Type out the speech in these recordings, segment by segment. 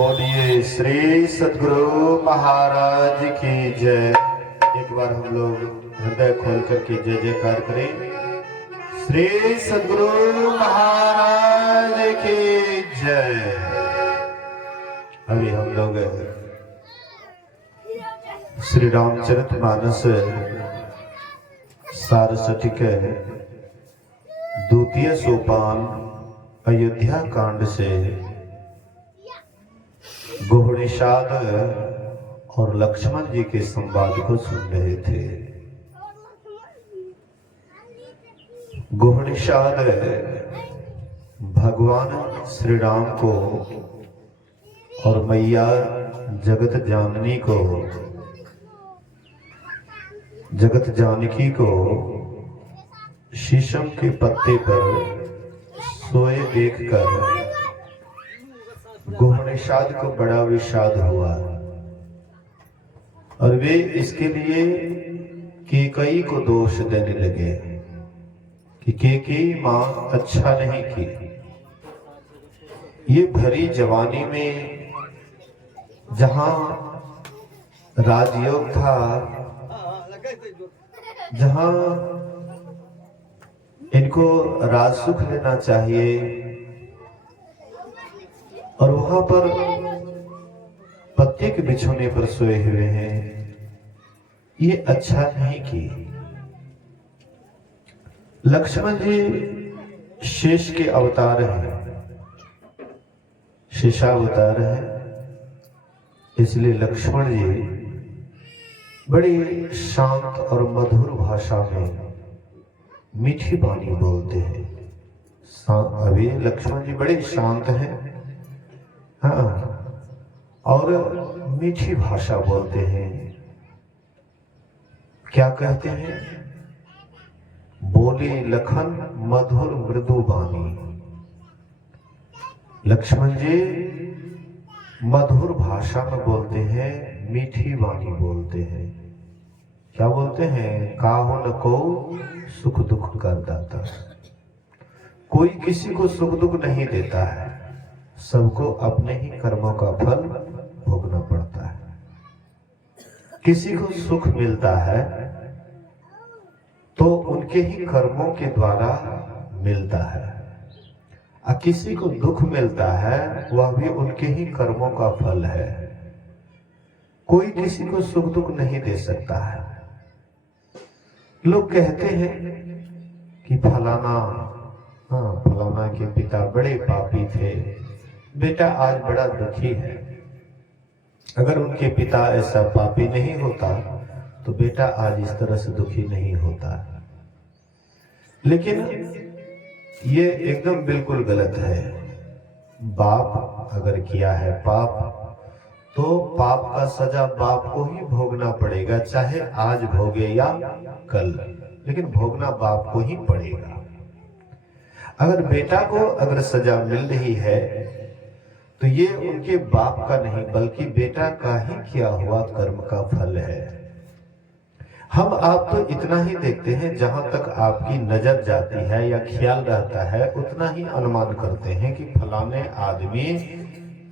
बोलिए श्री सद्गुरु महाराज की जय। एक बार हम लोग हृदय खोल करके जय जयकार करें। श्री सद्गुरु महाराज की जय। अभी हम लोग श्री रामचरितमानस सारस्वती के द्वितीय सोपान अयोध्या कांड से गोहणिषाद और लक्ष्मण जी के संवाद को सुन रहे थे। गोहणिषाद भगवान श्री राम को और मैया जगत जानकी को शीशम के पत्ते पर सोए देखकर गोहणिषाद को बड़ा विषाद हुआ और वे इसके लिए कैकेयी को दोष देने लगे कि कैकेयी मां अच्छा नहीं की। ये भरी जवानी में जहां राजयोग था, जहां इनको राज सुख लेना चाहिए और वहां पर पत्ते के बिछोने पर सोए हुए हैं, ये अच्छा नहीं की। लक्ष्मण जी शेष के अवतार हैं, शेषावतार हैं, इसलिए लक्ष्मण जी बड़ी शांत और मधुर भाषा में मीठी वाणी बोलते हैं। अभी लक्ष्मण जी बड़े शांत हैं, हाँ, और मीठी भाषा बोलते हैं। क्या कहते हैं? बोले लखन मधुर मृदु वाणी। लक्ष्मण जी मधुर भाषा में बोलते हैं, मीठी वाणी बोलते हैं। क्या बोलते हैं? काहो न को सुख दुख कर दाता। कोई किसी को सुख दुख नहीं देता है, सबको अपने ही कर्मों का फल भोगना पड़ता है। किसी को सुख मिलता है तो उनके ही कर्मों के द्वारा मिलता है, और किसी को दुख मिलता है वह भी उनके ही कर्मों का फल है। कोई किसी को सुख दुख नहीं दे सकता है। लोग कहते हैं कि फलाना के पिता बड़े पापी थे, बेटा आज बड़ा दुखी है। अगर उनके पिता ऐसा पापी नहीं होता तो बेटा आज इस तरह से दुखी नहीं होता। लेकिन ये एकदम बिल्कुल गलत है। बाप अगर किया है पाप तो पाप का सजा बाप को ही भोगना पड़ेगा, चाहे आज भोगे या कल, लेकिन भोगना बाप को ही पड़ेगा। अगर बेटा को अगर सजा मिल रही है तो ये उनके बाप का नहीं बल्कि बेटा का ही किया हुआ कर्म का फल है। हम आप तो इतना ही देखते हैं, जहां तक आपकी नजर जाती है या ख्याल रहता है उतना ही अनुमान करते हैं कि फलाने आदमी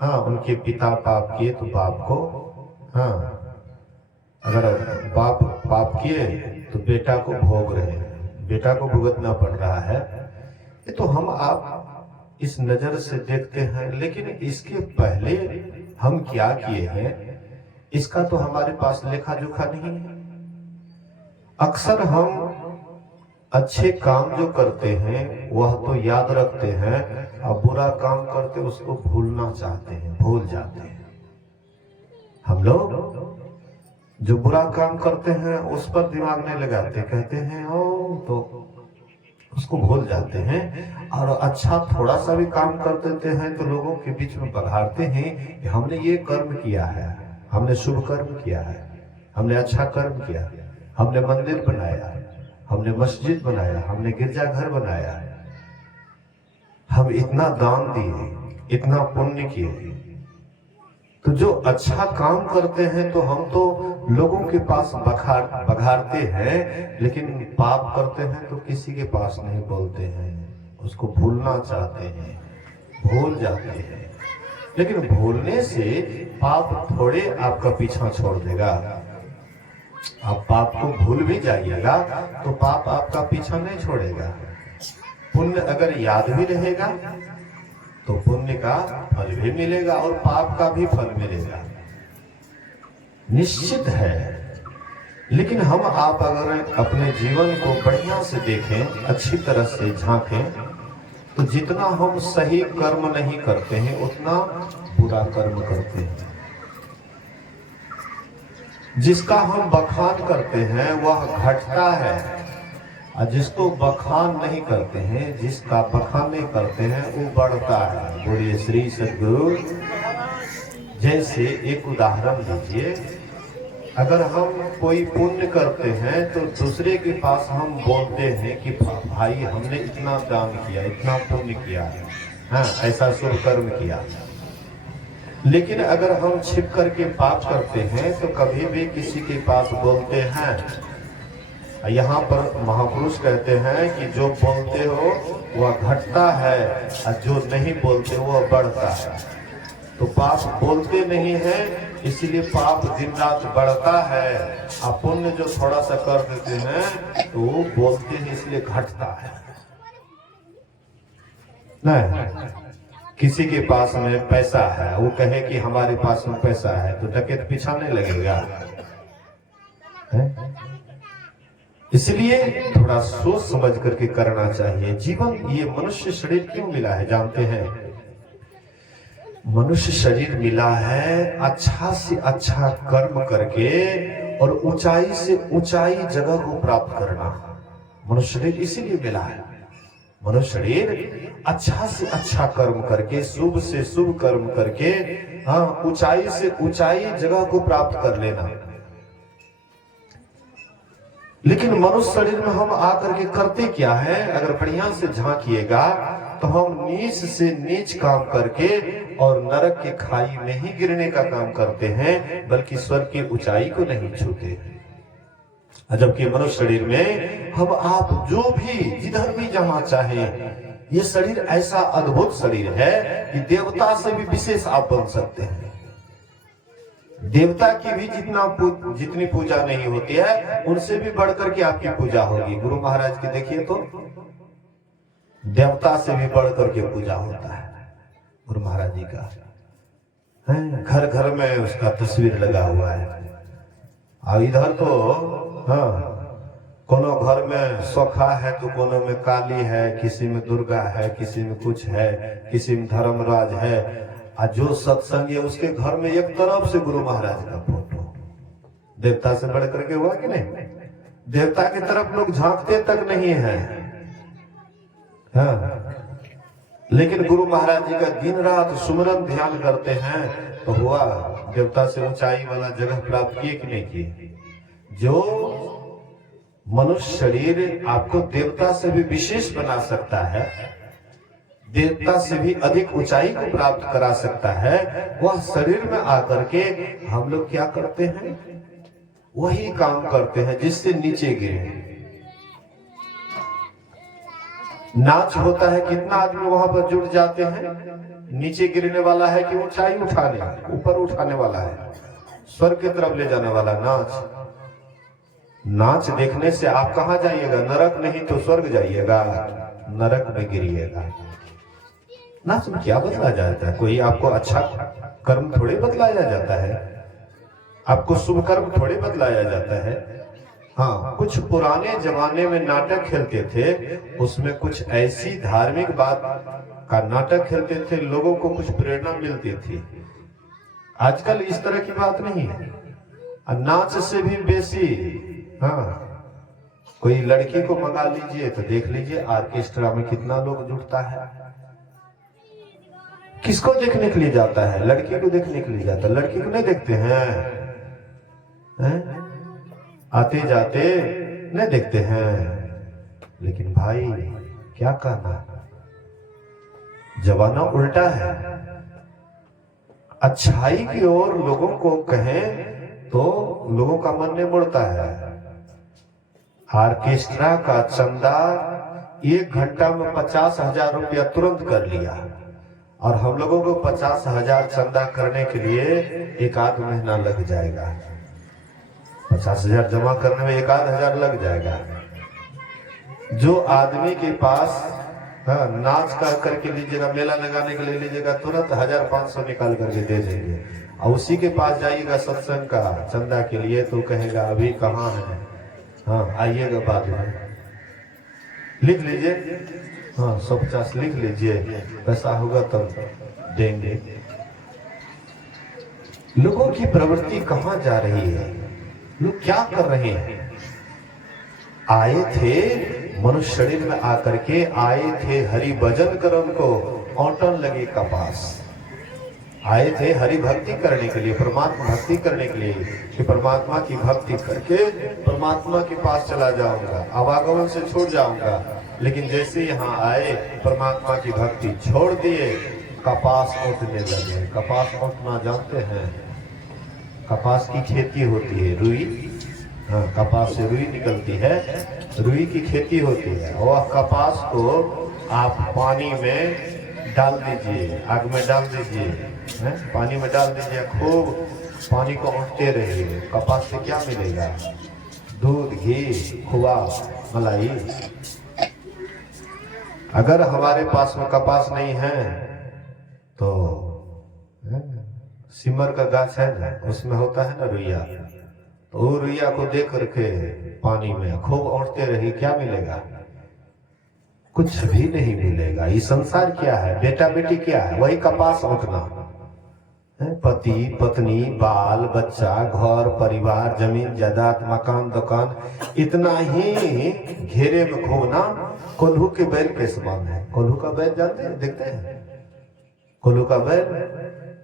उनके पिता पाप किए तो बाप को, अगर बाप पाप किए तो बेटा को भोग रहे हैं, बेटा को भुगतना पड़ रहा है। ये तो हम आप इस नजर से देखते हैं, लेकिन इसके पहले हम क्या किए हैं इसका तो हमारे पास लेखा जोखा नहीं है। अक्सर हम अच्छे काम जो करते हैं वह तो याद रखते हैं, और बुरा काम करते उसको भूलना चाहते हैं, भूल जाते हैं। हम लोग जो बुरा काम करते हैं उस पर दिमाग नहीं लगाते, कहते हैं तो उसको भूल जाते हैं। और अच्छा थोड़ा सा भी काम कर देते हैं तो लोगों के बीच में बघाड़ते हैं कि हमने ये कर्म किया है, हमने शुभ कर्म किया है, हमने अच्छा कर्म किया है, हमने मंदिर बनाया, हमने मस्जिद बनाया, हमने गिरजाघर बनाया, हम इतना दान दिए, इतना पुण्य किए। तो जो अच्छा काम करते हैं तो हम तो लोगों के पास बघाड़ते हैं, लेकिन पाप करते हैं तो किसी के पास नहीं बोलते हैं, उसको भूलना चाहते हैं, भूल जाते हैं। लेकिन भूलने से पाप थोड़े आपका पीछा छोड़ देगा। आप पाप को भूल भी जाइएगा तो पाप आपका पीछा नहीं छोड़ेगा। पुण्य अगर याद भी रहेगा तो पुण्य का फल भी मिलेगा और पाप का भी फल मिलेगा, निश्चित है। लेकिन हम आप अगर अपने जीवन को बढ़िया से देखें, अच्छी तरह से झांकें, तो जितना हम सही कर्म नहीं करते हैं उतना बुरा कर्म करते हैं। जिसका हम बखान करते हैं वह घटता है, और जिसको बखान नहीं करते हैं, जिसका बखान नहीं करते हैं वो बढ़ता है। बोलिए श्री सद्गुरु। जैसे एक उदाहरण लीजिए, अगर हम कोई पुण्य करते हैं तो दूसरे के पास हम बोलते हैं कि भाई हमने इतना दान किया, इतना पुण्य किया, हाँ ऐसा शुभ कर्म किया। लेकिन अगर हम छिप करके पाप करते हैं तो कभी भी किसी के पास बोलते हैं। यहाँ पर महापुरुष कहते हैं कि जो बोलते हो वह घटता है और जो नहीं बोलते वह बढ़ता है। तो पाप बोलते नहीं है इसलिए पाप दिन रात बढ़ता है, और पुण्य जो थोड़ा सा कर देते हैं तो वो बोलते हैं इसलिए घटता है। नहीं, किसी के पास में पैसा है, वो कहे कि हमारे पास में पैसा है, तो डकैत पीछा नहीं लगेगा है? इसलिए थोड़ा सोच समझ करके करना चाहिए। जीवन ये मनुष्य शरीर क्यों मिला है जानते हैं? मनुष्य शरीर मिला है अच्छा से अच्छा कर्म करके और ऊंचाई से ऊंचाई जगह को प्राप्त करना। मनुष्य शरीर इसीलिए मिला है। मनुष्य शरीर अच्छा से अच्छा कर्म करके, शुभ से शुभ कर्म करके, हाँ ऊंचाई से ऊंचाई जगह को प्राप्त कर लेना। लेकिन मनुष्य शरीर में हम आकर के करते क्या है? अगर बढ़िया से झांकिएगा तो हम नीच से नीच काम करके और नरक के खाई में ही गिरने का काम करते हैं, बल्कि स्वर्ग की ऊंचाई को नहीं छूते। जबकि मनुष्य शरीर में हम आप जो भी जिधर भी जाना चाहे, ये शरीर ऐसा अद्भुत शरीर है कि देवता से भी विशेष आप बन सकते हैं। देवता की भी जितनी पूजा नहीं होती है उनसे भी बढ़कर के आपकी पूजा होगी। गुरु महाराज की देखिए तो देवता से भी बढ़कर के पूजा होता है गुरु महाराज जी का। घर घर में उसका तस्वीर लगा हुआ है। और इधर तो हाँ कोनो घर में सोखा है तो कोनो में काली है, किसी में दुर्गा है, किसी में कुछ है, किसी में धर्मराज है। और जो सत्संग है उसके घर में एक तरफ से गुरु महाराज का फोटो। देवता से बढ़ करके हुआ कि नहीं? देवता की तरफ लोग झांकते तक नहीं है, हाँ। लेकिन गुरु महाराज जी का दिन रात सुमरन ध्यान करते हैं तो हुआ, देवता से ऊंचाई वाला जगह प्राप्त किए कि नहीं किए? जो मनुष्य शरीर आपको देवता से भी विशेष बना सकता है, देवता से भी अधिक ऊंचाई को प्राप्त करा सकता है, वह शरीर में आकर के हम लोग क्या करते हैं? वही काम करते हैं जिससे नीचे गिरे। नाच होता है, कितना आदमी वहां पर जुट जाते हैं? नीचे गिरने वाला है कि ऊंचाई उठाने, ऊपर उठाने वाला है, स्वर्ग की तरफ ले जाने वाला नाच। नाच देखने से आप कहां जाइएगा? नरक नहीं तो स्वर्ग जाइएगा, नरक में गिरिएगा। नाच में क्या बदला जाता है? कोई आपको अच्छा कर्म थोड़े बदलाया जाता है, आपको शुभ कर्म थोड़े बदलाया जाता है। हाँ, कुछ पुराने जमाने में नाटक खेलते थे, उसमें कुछ ऐसी धार्मिक बात का नाटक खेलते थे, लोगों को कुछ प्रेरणा मिलती थी। आजकल इस तरह की बात नहीं है। नाच से भी बेसी, हाँ कोई लड़की को मंगा लीजिए तो देख लीजिए ऑर्केस्ट्रा में कितना लोग जुटता है। किसको देखने के लिए जाता है? लड़की को देखने के लिए जाता है, लड़की को नहीं देखते हैं? आते जाते नहीं देखते हैं। लेकिन भाई क्या कहना, जमाना उल्टा है। अच्छाई की ओर लोगों को कहें तो लोगों का मन नहीं मुड़ता है। ऑर्केस्ट्रा का चंदा 1 घंटा में 50,000 रुपया तुरंत कर लिया, और हम लोगों को 50,000 चंदा करने के लिए 1 आध महीना लग जाएगा। 50,000 जमा करने में 1 आध हजार लग जाएगा। जो आदमी के पास नाच का करके लीजिएगा, मेला लगाने के लिए लीजिएगा, तुरंत 1,500 निकाल करके दे देंगे। और उसी के पास जाइएगा सत्संग का चंदा के लिए तो कहेगा अभी कहाँ है, हाँ आइएगा बाद में। लिख लीजिए, हाँ 150 लिख लीजिए, पैसा होगा तब देंगे। लोगों की प्रवृत्ति कहाँ जा रही है, लोग क्या कर रहे हैं? आए थे मनुष्य शरीर में आकर के, आए थे हरि भजन करम को औटन लगे कपास। आए थे हरि भक्ति करने के लिए, परमात्मा भक्ति करने के लिए, कि परमात्मा की भक्ति करके परमात्मा के पास चला जाऊंगा, आवागमन से छूट जाऊंगा। लेकिन जैसे यहाँ आए परमात्मा की भक्ति छोड़ दिए, कपास उठने लगे। कपास उठना जानते हैं? कपास की खेती होती है, रुई, हाँ कपास से रुई निकलती है, रुई की खेती होती है। वह कपास को आप पानी में डाल दीजिए, आग में डाल दीजिए, पानी में डाल दीजिए, खूब पानी को उठते रहिए। कपास से क्या मिलेगा? दूध, घी, खोआ, मलाई। अगर हमारे पास में कपास नहीं है तो सिमर का गाछ है ना, उसमें होता है ना रुइया, तो वो रुइया को देख करके पानी में खूब उठते रही, क्या मिलेगा? कुछ भी नहीं मिलेगा। ये संसार क्या है? बेटा बेटी क्या है? वही कपास उठना। पति पत्नी, बाल बच्चा, घर परिवार, जमीन जायदाद, मकान दुकान, इतना ही घेरे में घूमना कोल्हू के बैल के समान है। कोल्हू का बैल जानते हैं, देखते हैं? कोल्हू का बैल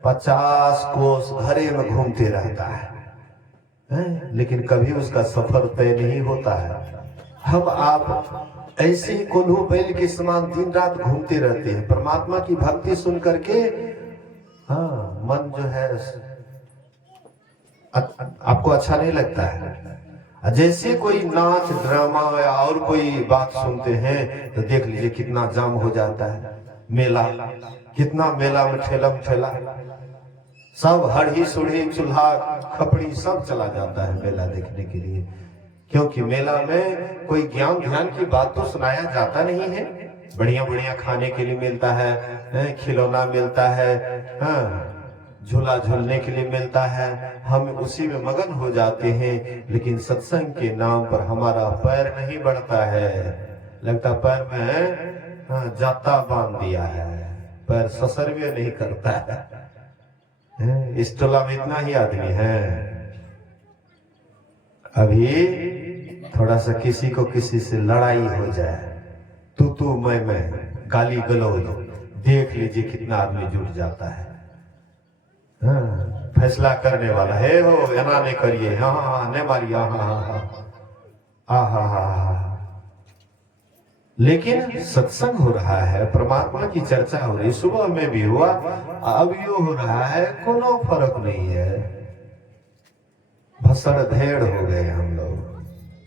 50 कोस घरे में घूमते रहता है, लेकिन कभी उसका सफर तय नहीं होता है। हम आप ऐसे ही कोल्हू बैल के समान दिन रात घूमते रहते हैं। परमात्मा की भक्ति सुन करके हाँ मन जो है आपको अच्छा नहीं लगता है। जैसे कोई नाच ड्रामा या और कोई बात सुनते हैं तो देख लीजिए कितना जाम हो जाता है। मेला, कितना मेला में ठेलम ठेला, सब हड़ही सुढ़ी चूल्हा खपड़ी सब चला जाता है मेला देखने के लिए। क्योंकि मेला में कोई ज्ञान ध्यान की बात तो सुनाया जाता नहीं है। बढ़िया बढ़िया खाने के लिए मिलता है, खिलौना मिलता है, झूला झूलने के लिए मिलता है, हम उसी में मगन हो जाते हैं। लेकिन सत्संग के नाम पर हमारा पैर नहीं बढ़ता है। लगता पैर में जाता बांध दिया है, पैर ससरवे नहीं करता है। इस टोला में इतना ही आदमी है। अभी थोड़ा सा किसी को किसी से लड़ाई हो जाए, तू मैं गाली गलौज, देख लीजिए कितना आदमी जुट जाता है। फैसला करने वाला है हो, एना नहीं करिए, हाँ नहीं मारिए, हाँ। लेकिन सत्संग हो रहा है, परमात्मा की चर्चा हो रही, सुबह में भी हुआ, अभियो हो रहा है, कोनो फर्क नहीं है। भसड़ धेड़ हो गए हम लोग।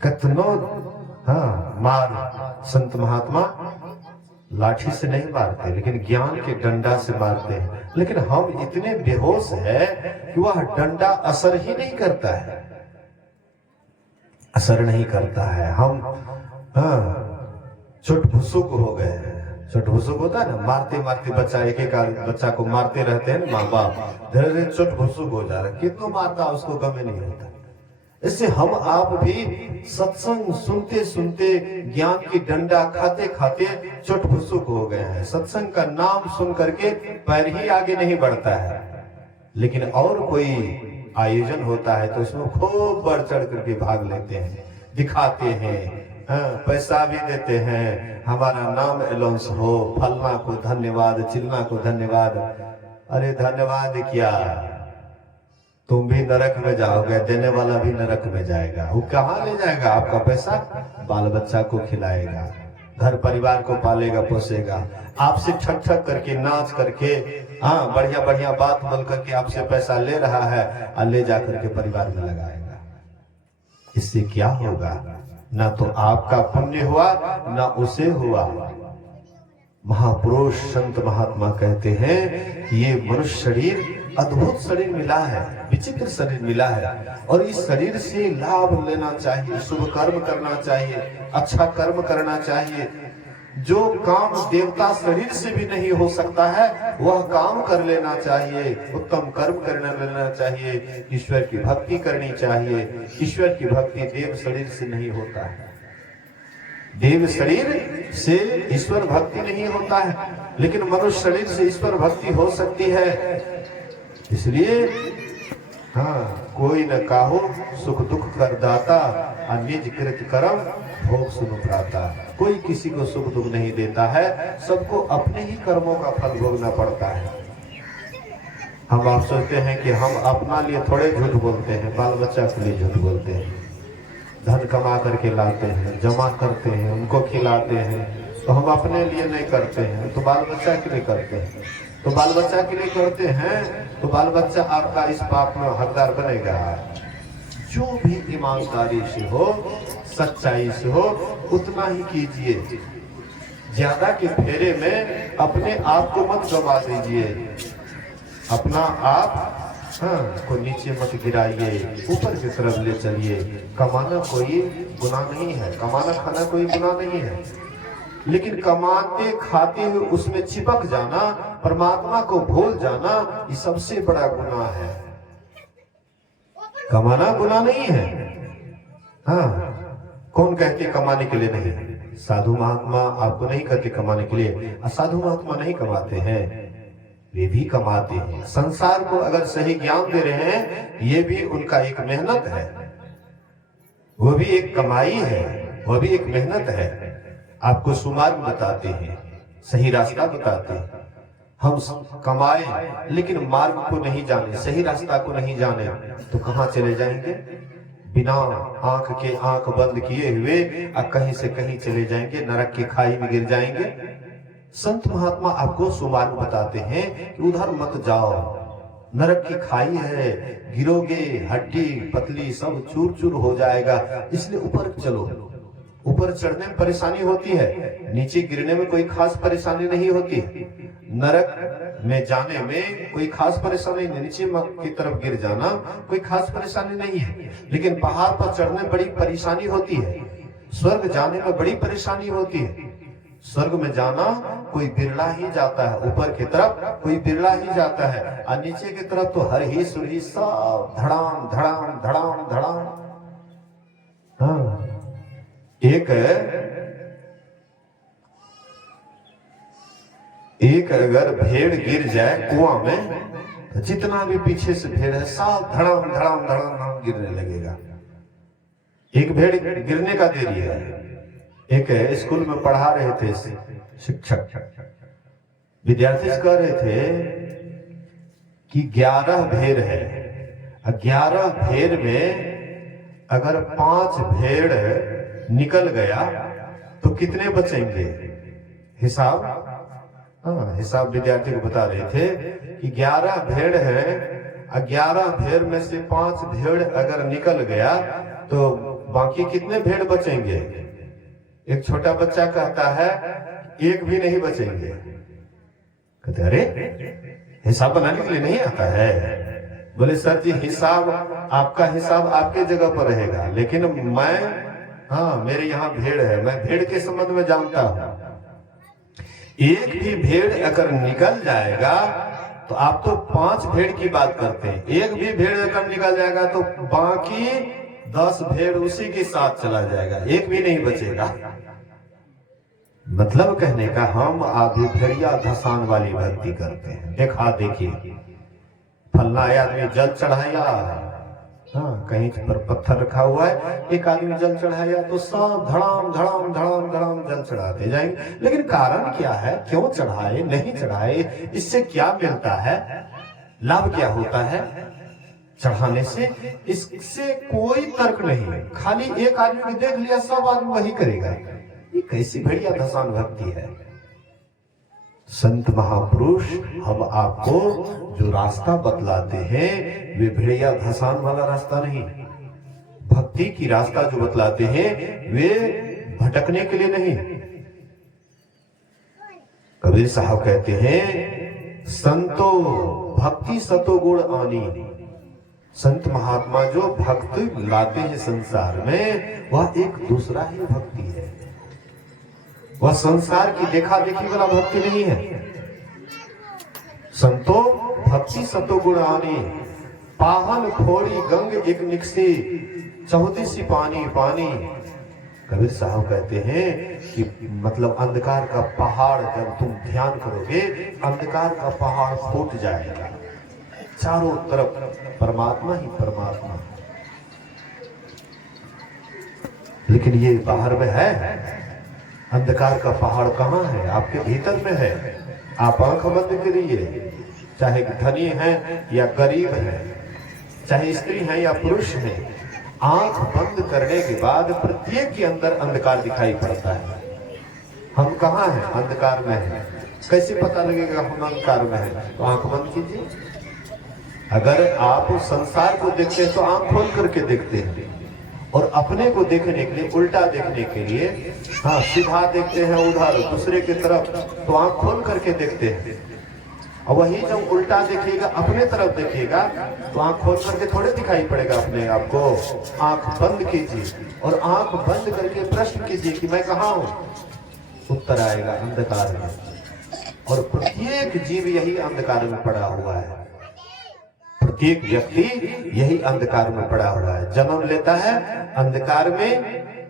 कितनो मार संत महात्मा लाठी से नहीं मारते, लेकिन ज्ञान के डंडा से मारते हैं। लेकिन हम इतने बेहोश है कि वह डंडा असर ही नहीं करता है, असर नहीं करता है। हम चुट भुसुक हो गए हैं। चुट भुसुक होता है ना, मारते मारते बच्चा, एक एक बच्चा को मारते रहते हैं माँ बाप, धीरे धीरे चुट भुसुक हो जा रहा है। कितना मारता उसको गमे नहीं होता। इससे हम आप भी सत्संग सुनते सुनते, ज्ञान की डंडा खाते खाते चुट भुसुक हो गए हैं। सत्संग का नाम सुन करके पैर ही आगे नहीं बढ़ता है। लेकिन और कोई आयोजन होता है तो उसमें खूब बढ़ चढ़ करके भाग लेते हैं, दिखाते हैं, पैसा भी देते हैं, हमारा नाम अनाउंस हो, फलना को धन्यवाद, चिलना को धन्यवाद। अरे धन्यवाद क्या, तुम भी नरक में जाओगे, देने वाला भी नरक में जाएगा। वो कहाँ ले जाएगा आपका पैसा? बाल बच्चा को खिलाएगा, घर परिवार को पालेगा पोसेगा। आपसे ठक ठक करके, नाच करके, बढ़िया बढ़िया बात बोल करके आपसे पैसा ले रहा है और ले जा करके परिवार में लगाएगा। इससे क्या होगा? ना तो आपका पुण्य हुआ, ना उसे हुआ। महापुरुष संत महात्मा कहते हैं कि ये मनुष्य शरीर अद्भुत शरीर मिला है, विचित्र शरीर मिला है, और इस शरीर से लाभ लेना चाहिए, शुभ कर्म करना चाहिए, अच्छा कर्म करना चाहिए। जो काम देवता शरीर से भी नहीं हो सकता है वह काम कर लेना चाहिए, उत्तम कर्म करना लेना चाहिए, ईश्वर की भक्ति करनी चाहिए। ईश्वर की भक्ति देव शरीर से नहीं होता है, देव शरीर से ईश्वर भक्ति नहीं होता है, लेकिन मनुष्य शरीर से ईश्वर भक्ति हो सकती है। इसलिए हाँ, कोई न काहो सुख दुख कर दाता, निज कृत कर्म भोग सुनु प्राता। कोई किसी को सुख दुख नहीं देता है, सबको अपने ही कर्मों का फल भोगना पड़ता है। हम आप सोचते हैं कि हम अपना लिए थोड़े झूठ बोलते हैं, बाल बच्चा के लिए झूठ बोलते हैं। धन कमा करके लाते हैं, जमा करते हैं, उनको खिलाते हैं, तो हम अपने लिए नहीं करते हैं, तो बाल बच्चा के लिए करते हैं। तो बाल बच्चा के लिए करते हैं तो बाल बच्चा आपका इस पाप में हकदार बनेगा। जो भी ईमानदारी से हो, सच्चाई से हो, उतना ही कीजिए। ज्यादा के फेरे में अपने आप को मत गवा दीजिए, अपना आप को नीचे मत गिराइए, ऊपर की तरफ ले चलिए। कमाना कोई गुनाह नहीं है, कमाना खाना कोई गुनाह नहीं है, लेकिन कमाते खाते हुए उसमें चिपक जाना, परमात्मा को भूल जाना, ये सबसे बड़ा गुनाह है। कमाना गुनाह नहीं है। हाँ, कौन कहते कमाने के लिए नहीं? साधु महात्मा आपको नहीं कहते कमाने के लिए, असाधु महात्मा नहीं कमाते हैं, वे भी कमाते हैं। संसार को अगर सही ज्ञान दे रहे हैं, ये भी उनका एक मेहनत है, वो भी एक कमाई है, वो भी एक मेहनत है। आपको सुमार्ग बताते हैं, सही रास्ता बताते हैं। हम कमाए लेकिन मार्ग को नहीं जाने, सही रास्ता को नहीं जाने, तो कहाँ चले जाएंगे? बिना आंख के आंख बंद किए हुए कहीं से कहीं चले जाएंगे, नरक की खाई में गिर जाएंगे। संत महात्मा आपको सुमार्ग बताते हैं कि उधर मत जाओ, नरक की खाई है, गिरोगे, हड्डी पतली सब चूर चूर हो जाएगा, इसलिए ऊपर चलो। ऊपर चढ़ने में परेशानी होती है, नीचे गिरने में कोई खास परेशानी नहीं होती। नरक में जाने में कोई खास परेशानी नहीं, नीचे की तरफ गिर जाना कोई खास परेशानी नहीं है, लेकिन पहाड़ पर चढ़ने में बड़ी परेशानी होती है। स्वर्ग जाने में बड़ी परेशानी होती है। स्वर्ग में जाना कोई बिरला ही जाता है, ऊपर की तरफ कोई बिरला ही जाता है, और नीचे की तरफ तो हर ही सुरही सब धड़ाम धड़ाम धड़ाम धड़ाम। हाँ, एक अगर भेड़ गिर जाए कुआं में, तो जितना भी पीछे से भेड़ है सब धड़ाम धड़ाम धड़ाम धड़ाम गिरने लगेगा। एक भेड़ गिरने का देरी है। एक स्कूल में पढ़ा रहे थे शिक्षक, विद्यार्थी कह रहे थे कि 11 भेड़ है, 11 भेड़ में अगर 5 भेड़ निकल गया तो कितने बचेंगे? हिसाब हिसाब विद्यार्थी को बता रहे थे कि 11 भेड़ है, 11 भेड़ में से 5 भेड़ अगर निकल गया तो बाकी कितने भेड़ बचेंगे? एक छोटा बच्चा कहता है एक भी नहीं बचेंगे। कहते अरे हिसाब बनाने के लिए नहीं आता है। बोले सर जी, हिसाब आपका हिसाब आपके जगह पर रहेगा, लेकिन मैं मेरे यहाँ भेड़ है, मैं भेड़ के संबंध में जानता हूं। एक भी भेड़ अगर निकल जाएगा तो आप तो 5 भेड़ की बात करते हैं, एक भी भेड़ अगर निकल जाएगा तो बाकी 10 भेड़ उसी के साथ चला जाएगा, एक भी नहीं बचेगा। मतलब कहने का, हम आधी भेड़िया धसान वाली भक्ति करते हैं। देखा देखिए, फलना आदमी जल चढ़ाया, कहीं पर पत्थर रखा हुआ है, एक आदमी जल चढ़ाया तो सब धड़ाम धड़ाम धड़ाम धड़ाम जल चढ़ाते जाएंगे। लेकिन कारण क्या है? क्यों चढ़ाए, नहीं चढ़ाए, इससे क्या मिलता है, लाभ क्या होता है चढ़ाने से? इससे कोई तर्क नहीं। खाली एक आदमी को देख लिया, सब आदमी वही करेगा। ये कैसी बढ़िया धसान भक्ति है? संत महापुरुष हम आपको जो रास्ता बतलाते हैं वे भेड़िया धसान वाला रास्ता नहीं, भक्ति की रास्ता जो बतलाते हैं वे भटकने के लिए नहीं। कबीर साहब कहते हैं, संतो भक्ति सतो गुण आनी। संत महात्मा जो भक्त लाते हैं संसार में, वह एक दूसरा ही भक्ति है। वह संसार की देखा देखी वाला भक्ति नहीं है। संतो भक्ति सतो गुण आनी, पाहन फोड़ी गंग एक निकसी, चौदिसी पानी पानी। कबीर साहब कहते हैं कि मतलब अंधकार का पहाड़ जब तुम ध्यान करोगे, अंधकार का पहाड़ फूट जाएगा, चारों तरफ परमात्मा ही परमात्मा। लेकिन ये बाहर में है, अंधकार का पहाड़ कहाँ है? आपके भीतर में है। आप आंख बंद करिए, चाहे धनी है या गरीब है, चाहे स्त्री है या पुरुष है, आंख बंद करने के बाद प्रत्येक के अंदर अंधकार दिखाई पड़ता है। हम कहाँ हैं? अंधकार में हैं। कैसे पता लगेगा हम अंधकार में हैं? तो आंख बंद कीजिए। अगर आप संसार को देखते हैं तो आंख खोल करके देखते हैं, और अपने को देखने के लिए, उल्टा देखने के लिए, हाँ सीधा देखते हैं उधर दूसरे की तरफ, तो आंख खोल करके देखते हैं। और वही जब उल्टा देखिएगा, अपने तरफ देखिएगा, तो आंख खोल करके थोड़े दिखाई पड़ेगा अपने आपको। आंख बंद कीजिए और आंख बंद करके प्रश्न कीजिए कि मैं कहाँ हूँ। उत्तर आएगा अंधकार में। और प्रत्येक जीव यही अंधकार में पड़ा हुआ है। प्रत्येक व्यक्ति यही अंधकार में पड़ा हुआ है। जन्म लेता है अंधकार में,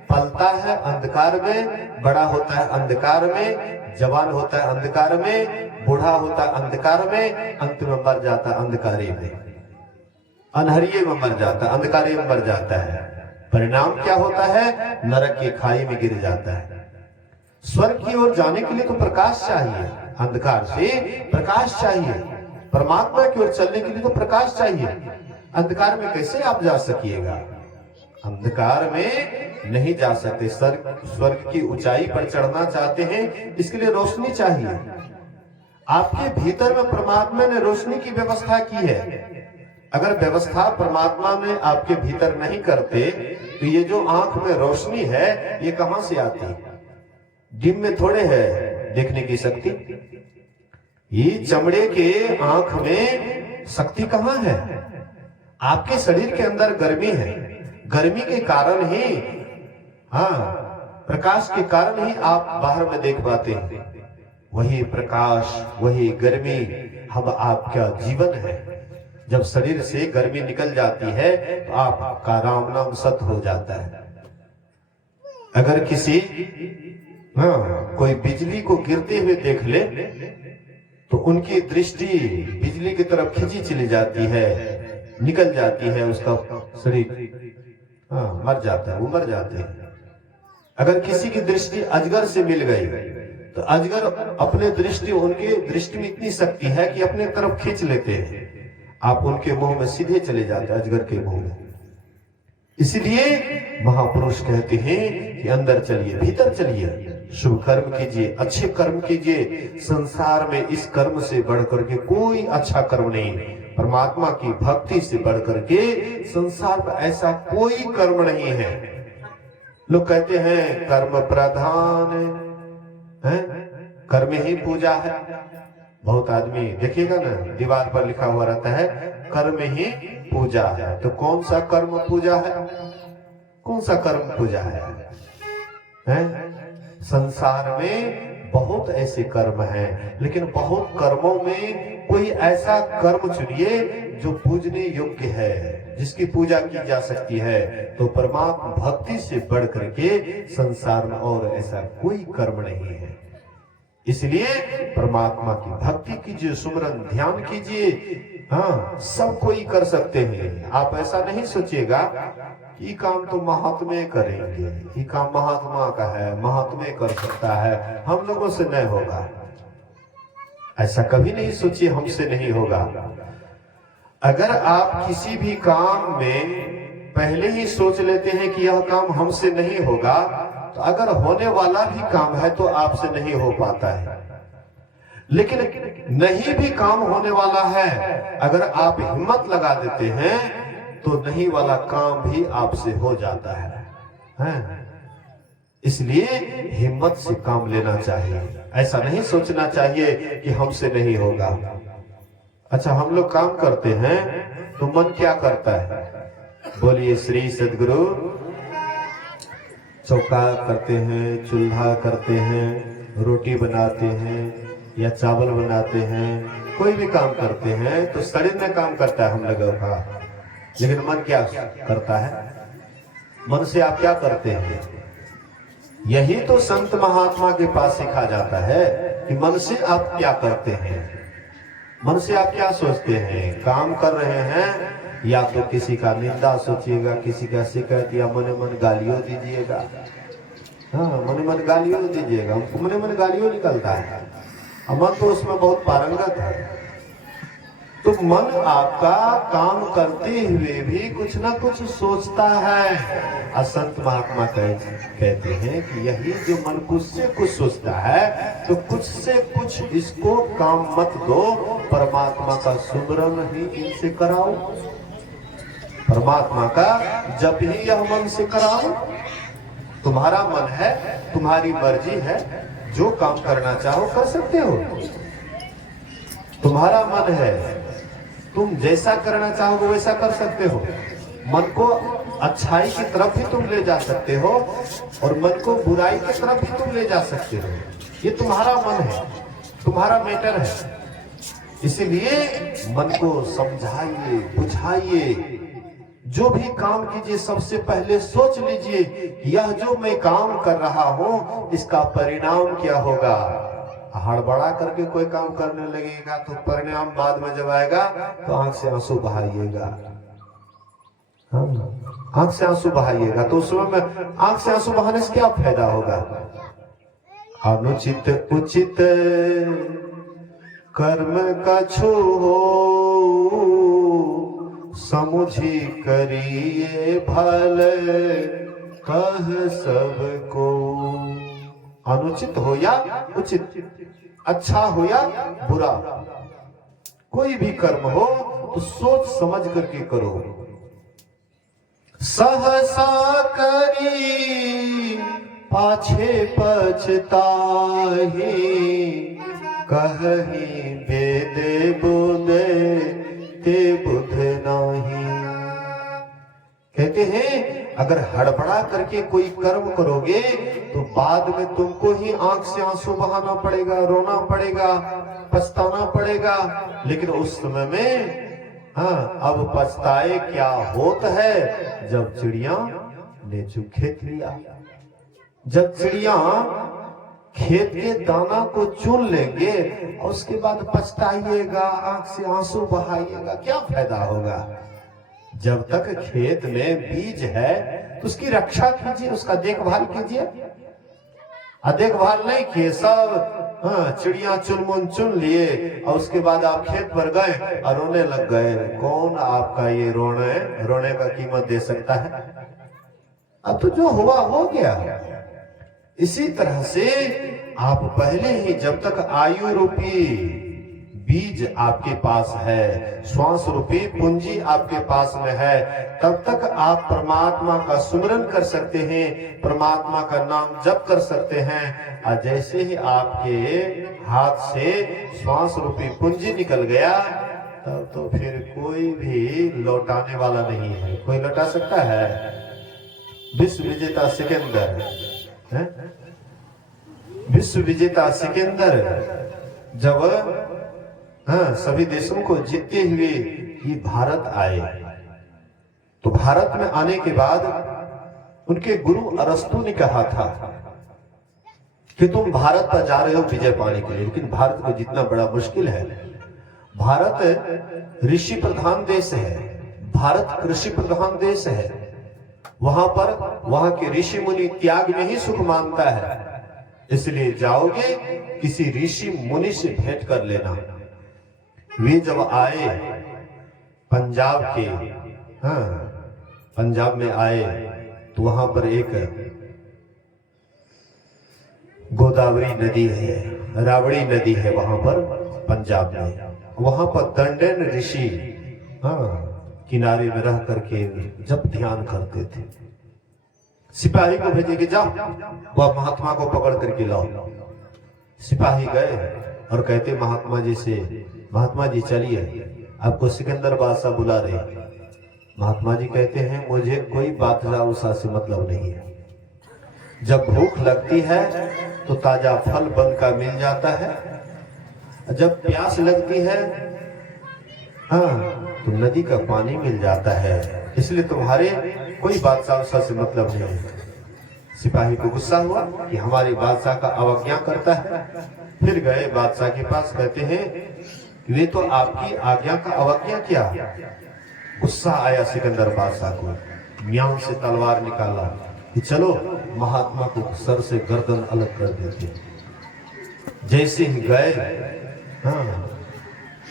पलता है अंधकार में, बड़ा होता है अंधकार में, जवान होता है अंधकार में, बूढ़ा होता है अंधकार में, अंत में मर जाता है अंधकारे में, अनहरिये में मर जाता है, अंधकारे में मर जाता है। परिणाम क्या होता है? नरक की खाई में गिर जाता है। स्वर्ग की ओर जाने के लिए तो प्रकाश चाहिए, अंधकार से प्रकाश चाहिए। परमात्मा की ओर चलने के लिए तो प्रकाश चाहिए। अंधकार में कैसे आप जा सकिएगा? अंधकार में नहीं जा सकते। स्वर्ग की ऊंचाई पर चढ़ना चाहते हैं, इसके लिए रोशनी चाहिए। आपके भीतर में परमात्मा ने रोशनी की व्यवस्था की है। अगर व्यवस्था परमात्मा में आपके भीतर नहीं करते तो ये जो आंख में रोशनी है ये कहां से आती? डिम में थोड़े है देखने की शक्ति। ये चमड़े के आंख में शक्ति कहां है? आपके शरीर के अंदर गर्मी है, गर्मी के कारण ही, हाँ प्रकाश के कारण ही आप बाहर में देख पाते हैं। वही प्रकाश, वही गर्मी हम आपका जीवन है। जब शरीर से गर्मी निकल जाती है तो आपका राम नाम सत हो जाता है। अगर किसी कोई बिजली को गिरते हुए देख ले तो उनकी दृष्टि बिजली की तरफ खींची चली जाती है, निकल जाती है, उसका शरीर मर जाता है, वो मर जाते हैं। अगर किसी की दृष्टि अजगर से मिल गई तो अजगर अपने दृष्टि, उनकी दृष्टि में इतनी शक्ति है कि अपने तरफ खींच लेते हैं। आप उनके मुंह में सीधे चले जाते हैं, अजगर के मुंह में। इसलिए महापुरुष कहते हैं कि अंदर चलिए, भीतर चलिए, शुभ कर्म कीजिए, अच्छे कर्म कीजिए। संसार में इस कर्म से बढ़कर के कोई अच्छा कर्म नहीं। परमात्मा की भक्ति से बढ़कर के संसार में ऐसा कोई कर्म नहीं है। लोग कहते हैं कर्म प्रधान है, कर्म ही पूजा है। बहुत आदमी देखिएगा ना, दीवार पर लिखा हुआ रहता है कर्म ही पूजा है। तो कौन सा कर्म पूजा है? कौन सा कर्म पूजा है? संसार में बहुत ऐसे कर्म हैं, लेकिन बहुत कर्मों में कोई ऐसा कर्म चुनिए जो पूजने योग्य है, जिसकी पूजा की जा सकती है। तो परमात्मा भक्ति से बढ़ करके संसार में और ऐसा कोई कर्म नहीं है। इसलिए परमात्मा की भक्ति कीजिए, सुमरन ध्यान कीजिए। हाँ, सब कोई कर सकते हैं। आप ऐसा नहीं सोचिएगा ये काम तो महात्मे करेंगे, ये काम महात्मा का है, महात्मे कर सकता है, हम लोगों से नहीं होगा। ऐसा कभी नहीं सोचिए हमसे नहीं होगा। अगर आप किसी भी काम में पहले ही सोच लेते हैं कि यह काम हमसे नहीं होगा, तो अगर होने वाला भी काम है तो आपसे नहीं हो पाता है। लेकिन नहीं भी काम होने वाला है, अगर आप हिम्मत लगा देते हैं तो नहीं वाला काम भी आपसे हो जाता है। इसलिए हिम्मत से काम लेना चाहिए। ऐसा नहीं सोचना चाहिए कि हमसे नहीं होगा। अच्छा, हम लोग काम करते हैं तो मन क्या करता है? बोलिए श्री सद्गुरु। चौका करते हैं, चूल्हा करते हैं, रोटी बनाते हैं या चावल बनाते हैं, कोई भी काम करते हैं तो शरीर में काम करता है हम लोगों का, लेकिन मन क्या करता है? मन से आप क्या करते हैं? यही तो संत महात्मा के पास सिखा जाता है कि मन से आप क्या करते हैं, मन से आप क्या सोचते हैं। काम कर रहे हैं या तो किसी का निंदा सोचिएगा, किसी का शिकायत, या मन मन गालियों दीजिएगा। हाँ, मन मन गालियों दीजिएगा, हमको मन मन गालियों निकलता है, मन तो उसमें बहुत पारंगत है। तो मन आपका काम करते हुए भी कुछ ना कुछ सोचता है। संत महात्मा कहते हैं कि यही जो मन कुछ से कुछ सोचता है, तो कुछ से कुछ इसको काम मत दो, परमात्मा का सुमिरन ही इनसे कराओ, परमात्मा का जप ही यह मन से कराओ। तुम्हारा मन है, तुम्हारी मर्जी है, जो काम करना चाहो कर सकते हो। तुम्हारा मन है, तुम जैसा करना चाहो वैसा कर सकते हो। मन को अच्छाई की तरफ भी तुम ले जा सकते हो और मन को बुराई की तरफ भी तुम ले जा सकते हो। ये तुम्हारा मन है, तुम्हारा मैटर है। इसीलिए मन को समझाइए, बुझाइए, जो भी काम कीजिए सबसे पहले सोच लीजिए कि यह जो मैं काम कर रहा हूं इसका परिणाम क्या होगा। हड़बड़ा करके कोई काम करने लगेगा तो परिणाम बाद में जब आएगा तो आंख से आंसू बहाइएगा। आंख से आंसू बहाइएगा तो उस समय में आंख से आंसू बहाने से क्या फायदा होगा? अनुचित उचित कर्म कछु हो, समुझी करिए भल कह सबको। अनुचित हो या उचित, अच्छा हो या बुरा, कोई भी कर्म हो तो सोच समझ करके करो। सहसा करी पाछे पछताहि, कहीं बेदे बुदे ते बुध नाही। कहते हैं अगर हड़बड़ा करके कोई कर्म करोगे तो बाद में तुमको ही आंख से आंसू बहाना पड़ेगा, रोना पड़ेगा, पछताना पड़ेगा। लेकिन उस समय में अब पछताए क्या होत है, जब चिड़िया ने चुग खेत लिया। जब चिड़िया खेत के दाना को चुन लेंगे और उसके बाद पछताइएगा, आंख से आंसू बहाइएगा, क्या फायदा होगा? जब तक खेत में बीज है तो उसकी रक्षा कीजिए, उसका देखभाल कीजिए। देखभाल नहीं किए, सब चिड़िया चुनमुन चुन लिए और उसके बाद आप खेत पर गए और रोने लग गए। कौन आपका ये रोने का कीमत दे सकता है? अब तो जो हुआ हो गया। इसी तरह से आप पहले ही जब तक आयु रूपी बीज आपके पास है, श्वास रूपी पूंजी आपके पास में है, तब तक आप परमात्मा का सुमिरन कर सकते हैं, परमात्मा का नाम जप कर सकते हैं। और जैसे ही आपके हाथ से श्वास रूपी पूंजी निकल गया तब तो फिर कोई भी लौटाने वाला नहीं है। कोई लौटा सकता है? विश्व विजेता सिकंदर, विश्व विजेता सिकंदर जब सभी देशों को जीतते हुए ये भारत आए, तो भारत में आने के बाद उनके गुरु अरस्तु ने कहा था कि तुम भारत पर जा रहे हो विजय पाने के लिए, लेकिन भारत को जितना बड़ा मुश्किल है। भारत ऋषि प्रधान देश है, भारत कृषि प्रधान देश है। वहां के ऋषि मुनि त्याग में ही सुख मानता है। इसलिए जाओगे किसी ऋषि मुनि से भेंट कर लेना। वे जब आए पंजाब के, पंजाब में आए तो वहां पर एक गोदावरी नदी है, रावड़ी नदी है वहां पर पंजाब में। वहां पर दंडन ऋषि किनारे में रह करके जब ध्यान करते थे, सिपाही को भेजे कि जाओ वह महात्मा को पकड़ करके लाओ। सिपाही गए और कहते महात्मा जी से, महात्मा जी चलिए आपको सिकंदर बादशाह बुला रहे। महात्मा जी कहते हैं मुझे कोई बादशाह उषा से मतलब नहीं है। जब भूख लगती है तो ताजा फल बन का मिल जाता है, जब प्यास लगती है तो नदी का पानी मिल जाता है, इसलिए तुम्हारे कोई बादशाह उषा से मतलब नहीं है। सिपाही को गुस्सा हुआ कि हमारे बादशाह का अवज्ञा करता है। फिर गए बादशाह के पास, कहते हैं वे तो आपकी आज्ञा का अवज्ञा किया। गुस्सा आया सिकंदर बादशाह को, म्यान से तलवार निकाला कि चलो महात्मा को सर से गर्दन अलग कर देते। जैसे ही गए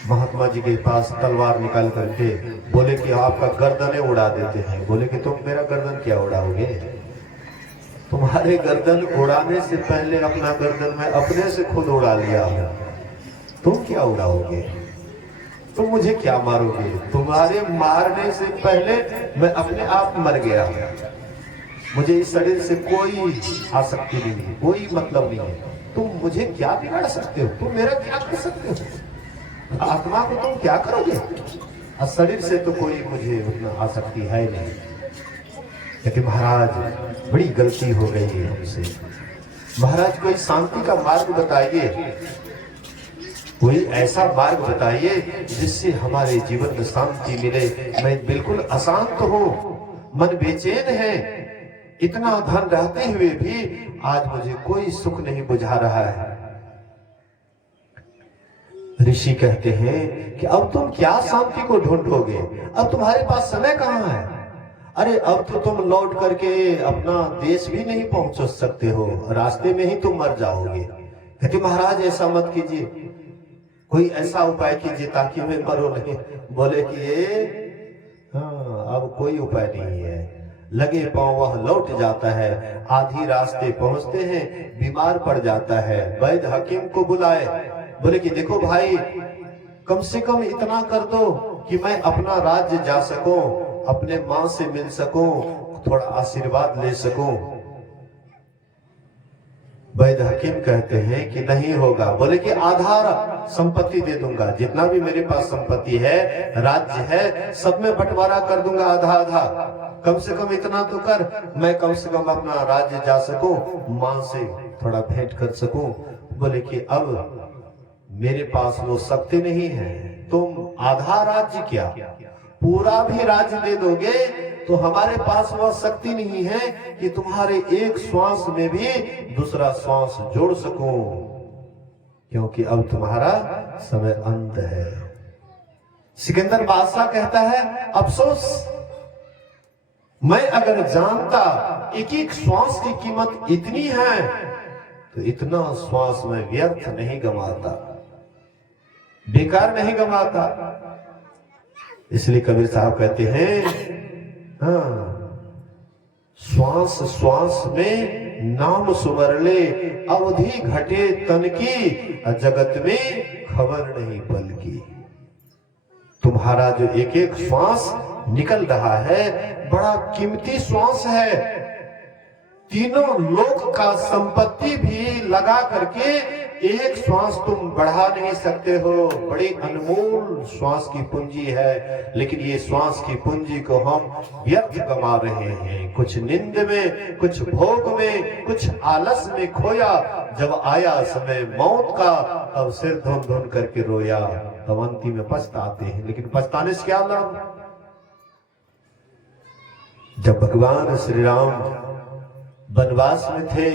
महात्मा जी के पास तलवार निकाल करके बोले कि आपका गर्दन उड़ा देते हैं। बोले कि तुम मेरा गर्दन क्या उड़ाओगे? तुम्हारे गर्दन उड़ाने से पहले अपना गर्दन मैं अपने से खुद उड़ा लिया हूं, तुम क्या उड़ाओगे? तुम मुझे क्या मारोगे? तुम्हारे मारने से पहले मैं अपने आप मर गया। मुझे इस शरीर से कोई आसक्ति नहीं है, कोई मतलब नहीं है। तुम मुझे क्या बिगाड़ सकते हो? तुम मेरा क्या कर सकते हो? आत्मा को तुम क्या करोगे? और शरीर से तो कोई मुझे उतना आसक्ति है नहीं। कहते महाराज बड़ी गलती हो गई है हमसे, महाराज कोई शांति का मार्ग बताइए, कोई ऐसा मार्ग बताइए जिससे हमारे जीवन में शांति मिले। मैं बिल्कुल अशांत हूँ, मन बेचैन है, इतना धन रहते हुए भी आज मुझे कोई सुख नहीं बुझा रहा है। ऋषि कहते हैं कि अब तुम क्या शांति को ढूंढोगे? अब तुम्हारे पास समय कहाँ है? अरे अब तो तुम लौट करके अपना देश भी नहीं पहुंच सकते हो, रास्ते में ही तुम मर जाओगे। कहते महाराज ऐसा मत कीजिए, कोई ऐसा उपाय कीजिए ताकि मैं मरो नहीं। बोले कि ये अब कोई उपाय नहीं है। लगे पांव वह लौट जाता है, आधी रास्ते पहुंचते हैं बीमार पड़ जाता है, वैद्य हकीम को बुलाए। बोले कि देखो भाई कम से कम इतना कर दो कि मैं अपना राज्य जा सकूं, अपने मां से मिल सकूं, थोड़ा आशीर्वाद ले सकूं। वैद्य हकीम कहते हैं कि नहीं होगा। बोले कि आधा संपत्ति दे दूंगा, जितना भी मेरे पास संपत्ति है, राज्य है, सब में बंटवारा कर दूंगा आधा आधा। कम से कम इतना तो कर, मैं कम से कम अपना राज्य जा सकूं, मां से थोड़ा भेंट कर सकूं। बोले कि अब मेरे पास वो शक्ति नहीं है, तुम आधा राज्य क्या पूरा भी राज्य दे दोगे तो हमारे पास वह शक्ति नहीं है कि तुम्हारे एक श्वास में भी दूसरा श्वास जोड़ सकूं, क्योंकि अब तुम्हारा समय अंत है। सिकंदर बादशाह कहता है अफसोस, मैं अगर जानता एक एक श्वास की कीमत इतनी है तो इतना श्वास मैं व्यर्थ नहीं गंवाता, बेकार नहीं गंवाता। इसलिए कबीर साहब कहते हैं श्वास श्वास में नाम सुमर ले, अवधि घटे तन की, जगत में खबर नहीं पल की। तुम्हारा जो एक एक श्वास निकल रहा है बड़ा कीमती श्वास है, तीनों लोक का संपत्ति भी लगा करके एक श्वास तुम बढ़ा नहीं सकते हो। बड़ी अनमोल श्वास की पूंजी है, लेकिन ये श्वास की पूंजी को हम व्यर्थ गंवा रहे हैं। कुछ नींद में, कुछ भोग में, कुछ आलस में खोया। जब आया समय मौत का तब सिर धुन धुन करके रोया, तब अंतिम में पछताते हैं। लेकिन पछताने से क्या लाभ? जब भगवान श्री राम वनवास में थे,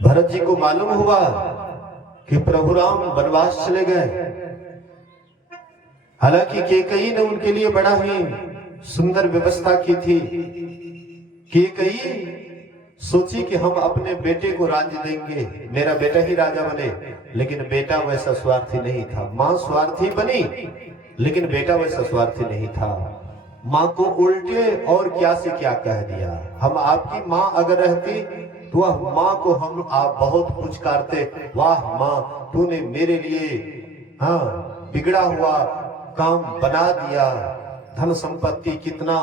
भरत जी को मालूम हुआ कि प्रभु राम वनवास चले गए। हालांकि कैकेयी ने उनके लिए बड़ा ही सुंदर व्यवस्था की थी। कैकेयी सोची कि हम अपने बेटे को राज्य देंगे, मेरा बेटा ही राजा बने, लेकिन बेटा वैसा स्वार्थी नहीं था। मां स्वार्थी बनी, लेकिन बेटा वैसा स्वार्थी नहीं था। मां को उल्टे और क्या से क्या कह दिया। हम आपकी मां अगर रहती तो वह मां को हम आप बहुत पुचकारते, वाह मां तूने मेरे लिए बिगड़ा हुआ काम बना दिया, धन संपत्ति कितना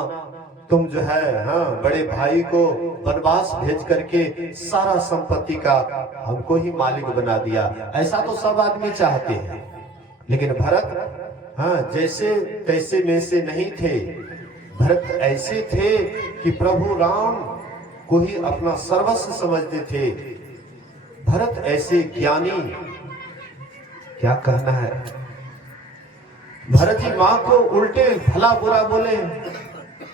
तुम जो है हाँ बड़े भाई को वनवास भेज करके सारा संपत्ति का हमको ही मालिक बना दिया। ऐसा तो सब आदमी चाहते हैं, लेकिन भरत हाँ जैसे तैसे में से नहीं थे। भरत ऐसे थे कि प्रभु राम को ही अपना सर्वस्व समझते थे। भरत ऐसे ज्ञानी, क्या कहना है, भरत जी माँ को उल्टे भला बुरा बोले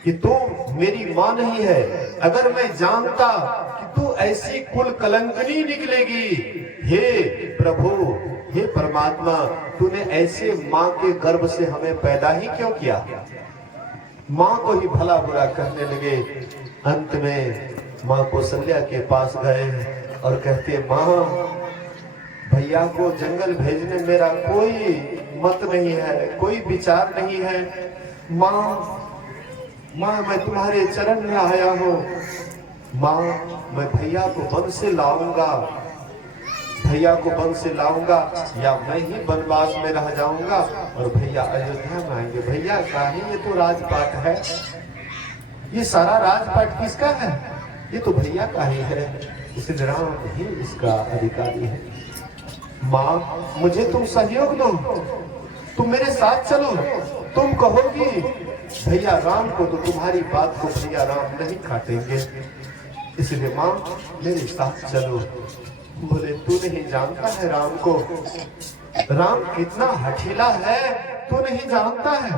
कि तू मेरी माँ नहीं है। अगर मैं जानता कि तू ऐसी कुल कलंकनी निकलेगी, हे प्रभु हे परमात्मा, तूने ऐसे माँ के गर्भ से हमें पैदा ही क्यों किया। माँ को ही भला बुरा कहने लगे। अंत में माँ कौशल्या के पास गए और कहते, माँ भैया को जंगल भेजने मेरा कोई मत नहीं है, कोई विचार नहीं है। माँ मैं तुम्हारे चरण में आया हूँ। माँ मैं भैया को वन से लाऊंगा, भैया को वन से लाऊंगा, या मैं ही वनवास में रह जाऊंगा और भैया अयोध्या में आएंगे। भैया का ही ये तो राजपाट है, ये सारा राजपाट किसका है, ये तो भैया का ही है, इसलिए राम ही इसका अधिकारी है। माँ मुझे तुम सहयोग दो, तुम मेरे साथ चलो। तुम कहोगी भैया राम को, तो तुम्हारी बात को भैया राम नहीं काटेंगे, इसलिए माँ मेरे साथ चलो। बोले तू नहीं जानता है राम को, राम कितना हठीला है तू नहीं जानता है।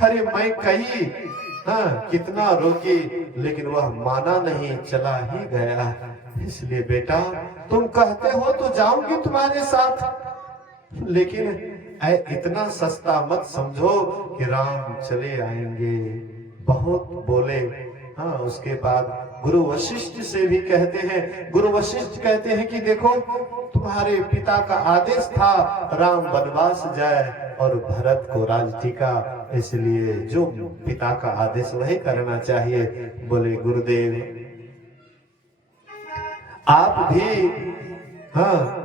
अरे मैं कही हाँ कितना रोकी, लेकिन वह माना नहीं, चला ही गया। इसलिए बेटा तुम कहते हो तो जाऊंगी तुम्हारे साथ, लेकिन इतना सस्ता मत समझो कि राम चले आएंगे। बहुत बोले। हाँ उसके बाद गुरु वशिष्ठ से भी कहते हैं, गुरु वशिष्ठ कहते हैं कि देखो तुम्हारे पिता का आदेश था राम वनवास जाए और भरत को राजटिका, इसलिए जो पिता का आदेश वही करना चाहिए। बोले गुरुदेव आप भी हाँ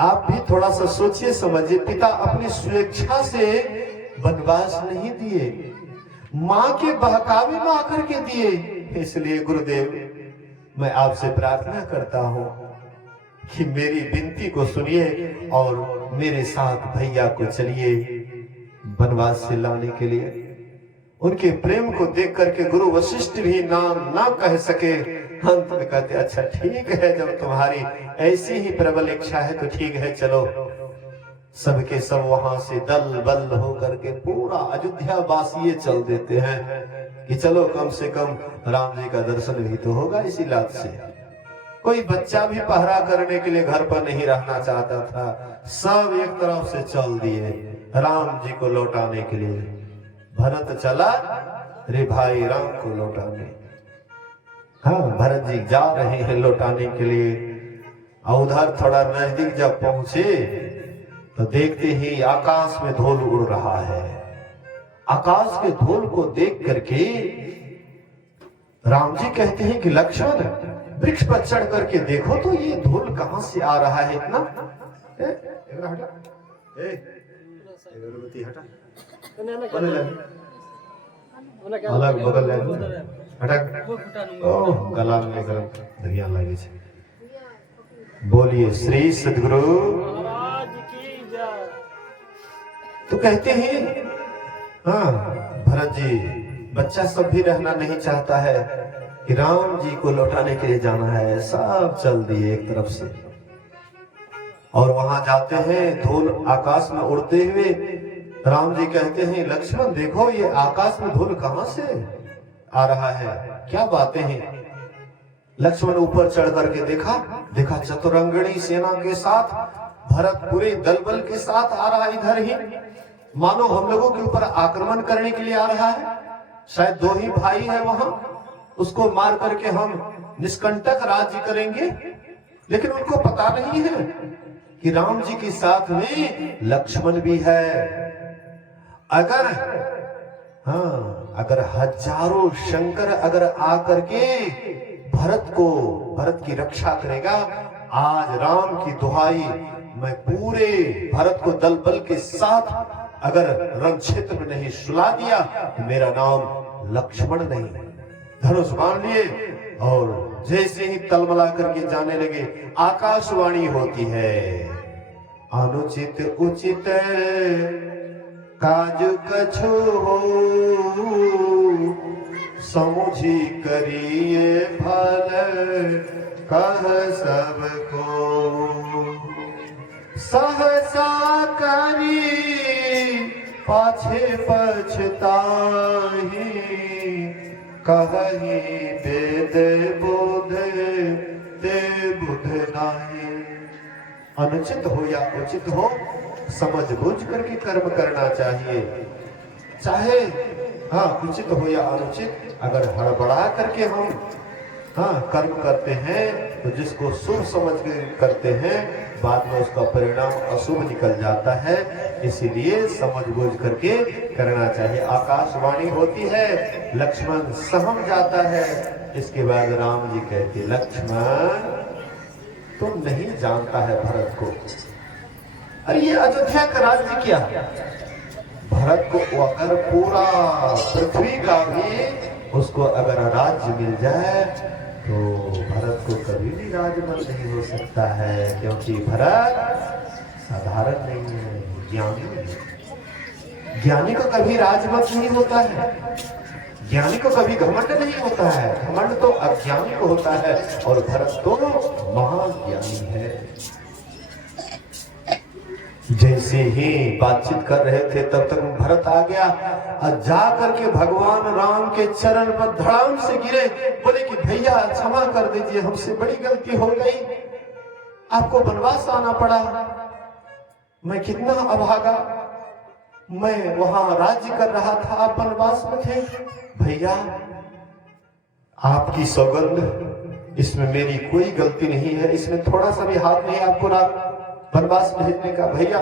आप भी थोड़ा सा सोचिए समझिए। पिता अपनी स्वेच्छा से वनवास नहीं दिए, माँ के बहकावे में आकर के दिए। इसलिए गुरुदेव मैं आपसे प्रार्थना करता हूँ कि मेरी विनती को सुनिए और मेरे साथ भैया को चलिए वनवास से लाने के लिए। उनके प्रेम को देख करके गुरु वशिष्ठ भी नाम ना कह सके। अंत में कहते अच्छा ठीक है, जब तुम्हारी ऐसी ही प्रबल इच्छा है तो ठीक है चलो। सबके सब वहां से दल बल होकर के पूरा अयोध्या वासी चल देते हैं कि चलो कम से कम राम जी का दर्शन भी तो होगा इसी लात से। कोई बच्चा भी पहरा करने के लिए घर पर नहीं रहना चाहता था, सब एक तरफ से चल दिए राम जी को लौटाने के लिए। भरत चला रे भाई राम को लौटाने। हाँ भरत जी जा रहे हैं लौटाने के लिए। उधर थोड़ा नजदीक जब पहुंचे तो देखते ही आकाश में धूल उड़ रहा है। आकाश के धूल को देख करके राम जी कहते हैं कि लक्ष्मण वृक्ष पर चढ़ करके देखो तो ये धूल कहां से आ रहा है इतना। अलग बगल गला में धरिया लगे छे। बोलिए श्री सद्गुरु। तो कहते हैं हाँ भरत जी बच्चा सब भी रहना नहीं चाहता है कि राम जी को लौटाने के लिए जाना है। सब चल दिए एक तरफ से और वहां जाते हैं धूल आकाश में उड़ते हुए। राम जी कहते हैं लक्ष्मण देखो ये आकाश में धूल कहां से आ रहा है, क्या बातें हैं। लक्ष्मण ऊपर चढ़ करके देखा चतुरंगणी सेना के साथ भरत पूरे दल बल के साथ आ रहा है इधर ही, मानो हम लोगों के ऊपर आक्रमण करने के लिए आ रहा है। शायद दो ही भाई है वहां, उसको मार करके हम निष्कंटक राज्य करेंगे। लेकिन उनको पता नहीं है कि राम जी के साथ में लक्ष्मण भी है। अगर हजारों शंकर अगर आकर के भरत की रक्षा करेगा, आज राम की दुहाई मैं पूरे भरत को दल बल के साथ अगर रण क्षेत्र में नहीं सुला दिया तो मेरा नाम लक्ष्मण नहीं। धनुष बांध लिए और जैसे ही तलमला करके जाने लगे, आकाशवाणी होती है, अनुचित उचित काज कछु हो, समुझी करिए फल कह सबको। सहसा करी पाछे पछताही, कहीं वेद बोध दे बुध नाही। अनुचित हो या उचित हो, समझ बूझ करके कर्म करना चाहिए। चाहे उचित हो या अनुचित, अगर हड़बड़ा करके हम कर्म करते हैं तो जिसको शुभ समझ के करते हैं, बाद में उसका परिणाम अशुभ निकल जाता है। इसीलिए समझ बूझ करके करना चाहिए। आकाशवाणी होती है, लक्ष्मण सहम जाता है। इसके बाद राम जी कहते, लक्ष्मण तुम नहीं जानता है भरत को। अरे ये अयोध्या का राज्य क्या है? भरत को अगर पूरा पृथ्वी का भी उसको अगर राज्य मिल जाए तो भरत को कभी भी राजमल नहीं हो सकता है, क्योंकि भरत साधारण नहीं है, ज्ञानी है। ज्ञानी को कभी राजमल नहीं होता है, ज्ञानी को कभी घमंड नहीं होता है। घमंड तो अज्ञानी को होता है, और भरत तो महान ज्ञानी है। जैसे ही बातचीत कर रहे थे तब तक भरत आ गया और जा करके भगवान राम के चरण पर धड़ाम से गिरे। बोले कि भैया क्षमा कर दीजिए, हमसे बड़ी गलती हो गई, आपको वनवास आना पड़ा। मैं कितना अभागा, मैं वहां राज्य कर रहा था, आप वनवास में थे। भैया आपकी सौगंध, इसमें मेरी कोई गलती नहीं है, इसमें थोड़ा सा भी हाथ नहीं आपको वनवास भेजने का। भैया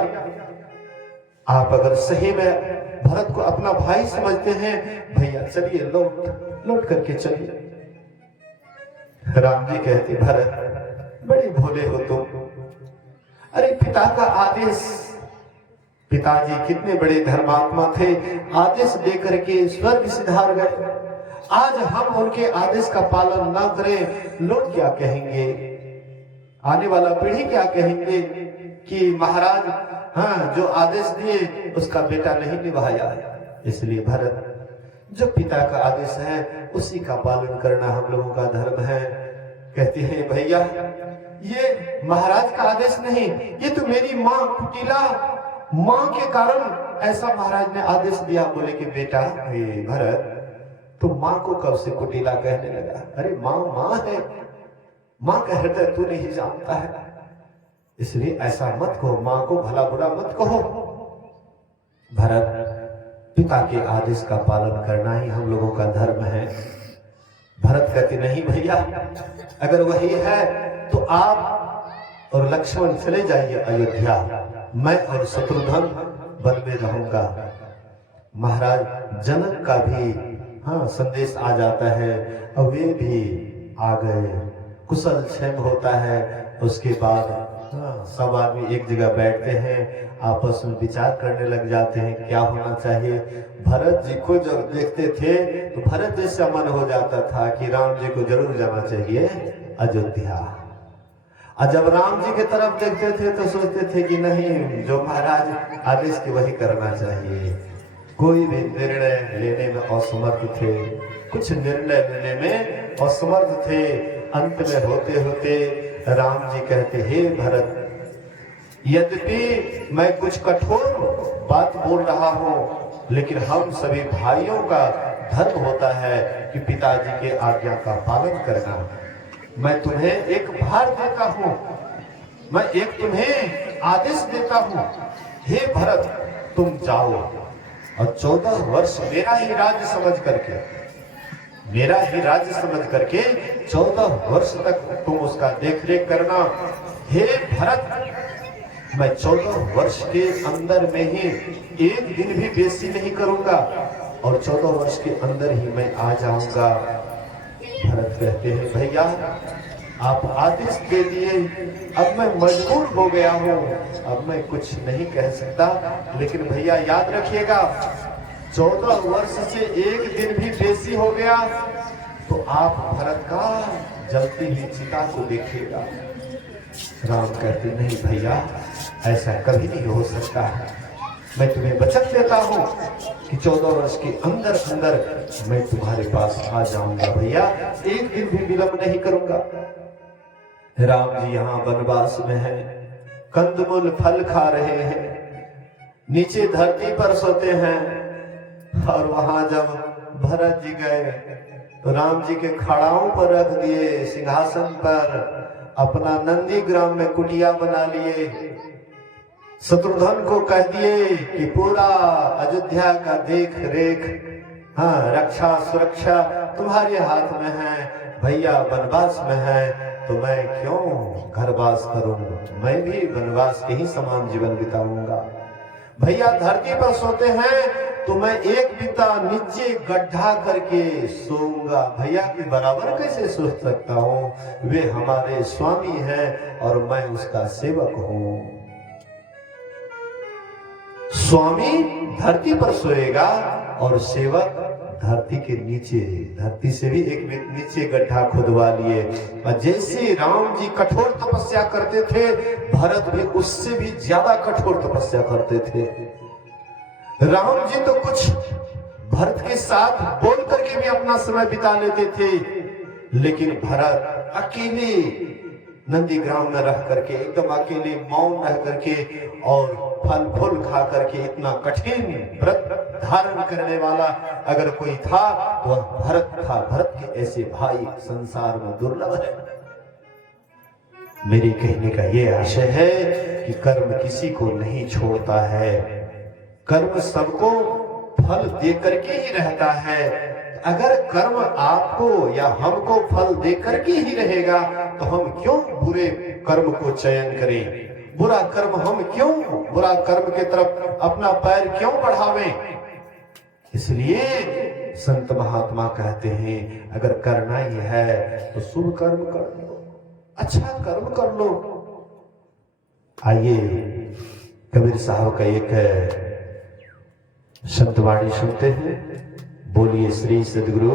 आप अगर सही में भरत को अपना भाई समझते हैं, भैया चलिए लौट करके चलिए। राम जी कहते, भरत बड़े भोले हो तुम। अरे पिता का आदेश, पिताजी कितने बड़े धर्मात्मा थे, आदेश दे करके स्वर्ग सिधार गए। आज हम उनके आदेश का पालन ना करें, लोग क्या कहेंगे, आने वाला पीढ़ी क्या कहेंगे कि महाराज जो आदेश दिए उसका बेटा नहीं निभाया। इसलिए भरत, जो पिता का आदेश है उसी का पालन करना हम लोगों का धर्म है। कहते हैं भैया ये महाराज का आदेश नहीं, ये तो मेरी माँ कुटिला माँ के कारण ऐसा महाराज ने आदेश दिया। बोले कि बेटा भरत, तू माँ को कब से कुटिला कहने लगा? अरे माँ माँ है, माँ का हृदय तू नहीं जानता है, इसलिए ऐसा मत कहो, माँ को भला बुरा मत कहो। भरत, पिता के आदेश का पालन करना ही हम लोगों का धर्म है। भरत कहते, नहीं भैया, अगर वही है तो आप और लक्ष्मण चले जाइए अयोध्या, मैं और शत्रुघ्न वन में रहूंगा। महाराज जनक का भी संदेश आ जाता है और वे भी आ गए, कुशल क्षेम होता है। उसके बाद सब आदमी एक जगह बैठते हैं, आपस में विचार करने लग जाते हैं क्या होना चाहिए। भरत जी को जब देखते थे तो भरत जैसा मन हो जाता था कि राम जी को जरूर जाना चाहिए अयोध्या, और जब राम जी की तरफ देखते थे तो सोचते थे कि नहीं, जो महाराज आदेश की वही करना चाहिए। कोई भी निर्णय लेने में असमर्थ थे, कुछ निर्णय लेने में असमर्थ थे। अंत में होते होते राम जी कहते, हे भरत, यद्यपि मैं कुछ कठोर बात बोल रहा हूं, लेकिन हम सभी भाइयों का धर्म होता है कि पिताजी के आज्ञा का पालन करना। मैं तुम्हें एक भार देता हूं, मैं एक तुम्हें आदेश देता हूं, हे भरत तुम जाओ और 14 वर्ष मेरा ही राज्य समझ करके, मेरा ही राज्य समझ करके 14 वर्ष तक तुम उसका देखरेख करना। हे भरत, मैं 14 वर्ष के अंदर में ही एक दिन भी बेइज्जती नहीं करूंगा और 14 वर्ष के अंदर ही मैं आ जाऊंगा। भरत कहते हैं भैया आप आदेश दे दिए, अब मैं मजबूर हो गया हूँ, अब मैं कुछ नहीं कह सकता। लेकिन भैया याद रखिएगा, 14 वर्ष से एक दिन भी बेसी हो गया तो आप भरत का जलती हुई चिता को देखिएगा। राम कहते नहीं भैया, ऐसा कभी नहीं हो सकता है। मैं तुम्हें वचन देता हूं कि 14 वर्ष के अंदर अंदर मैं तुम्हारे पास आ जाऊंगा भैया, एक दिन भी विलंब नहीं करूंगा। राम जी यहाँ वनवास में हैं, कंदमूल फल खा रहे हैं, नीचे धरती पर सोते हैं। और वहां जब भरत जी गए तो राम जी के खड़ाओं पर रख दिए, सिंहासन पर अपना नंदीग्राम में कुटिया बना लिए। शत्रुघ्न को कह दिए कि पूरा अयोध्या का देख रेख, हाँ, रक्षा सुरक्षा तुम्हारे हाथ में है। भैया वनवास में है तो मैं क्यों घरवास करूं, मैं भी वनवास के ही समान जीवन बिताऊंगा। भैया धरती पर सोते हैं तो मैं एक बिता नीचे गड्ढा करके सोऊंगा। भैया के बराबर कैसे सो सकता हूं, वे हमारे स्वामी हैं और मैं उसका सेवक हूं। स्वामी धरती पर सोएगा और सेवक धरती के नीचे, धरती से भी एक नीचे गड्ढा खुदवा लिए। और जैसे राम जी कठोर तपस्या करते थे, भरत भी उससे भी ज्यादा कठोर तपस्या करते थे। राम जी तो कुछ भरत के साथ बोल करके भी अपना समय बिता लेते थे, लेकिन भरत अकेले नंदीग्राम में रह करके, एकदम अकेले मौन रह करके और फल फूल खा करके, इतना कठिन व्रत धारण करने वाला अगर कोई था तो वह भरत था। भरत के ऐसे भाई संसार में दुर्लभ है। मेरे कहने का ये आशय है कि कर्म किसी को नहीं छोड़ता है, कर्म सबको फल दे करके ही रहता है। अगर कर्म आपको या हमको फल दे करके ही रहेगा तो हम क्यों बुरे कर्म को चयन करें, बुरा कर्म हम क्यों, बुरा कर्म के तरफ अपना पैर क्यों बढ़ावें। इसलिए संत महात्मा कहते हैं अगर करना ही है तो शुभ कर्म कर लो, अच्छा कर्म कर लो। आइए कबीर साहब का एक शब्दवाणी सुनते हैं। बोलिए श्री सद्गुरु